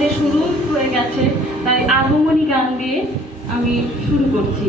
যে শুরু হয়ে গেছে তাই আগমনী গান দিয়ে আমি শুরু করছি।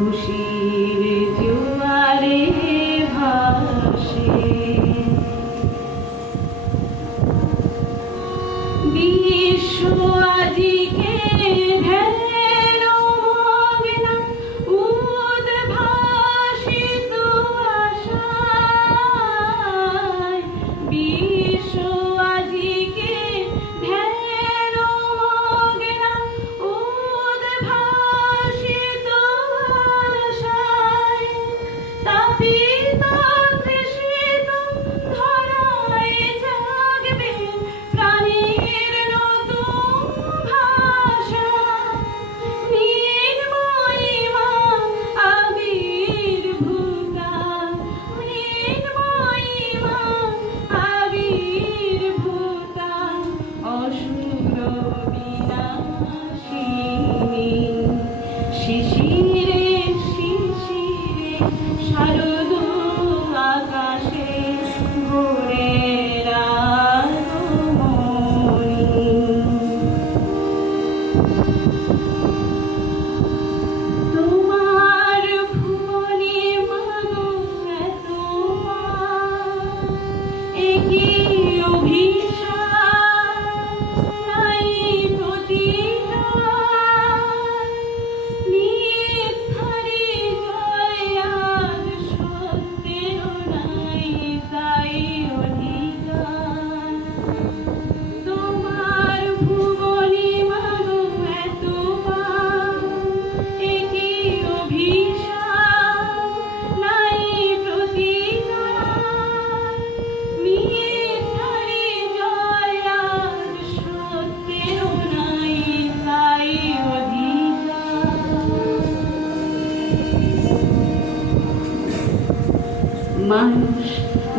খুশির জুয়ারে ভাসে। বিশ্ব আজিকে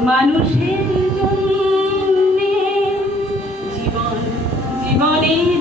মানুষের জীবন জীবনের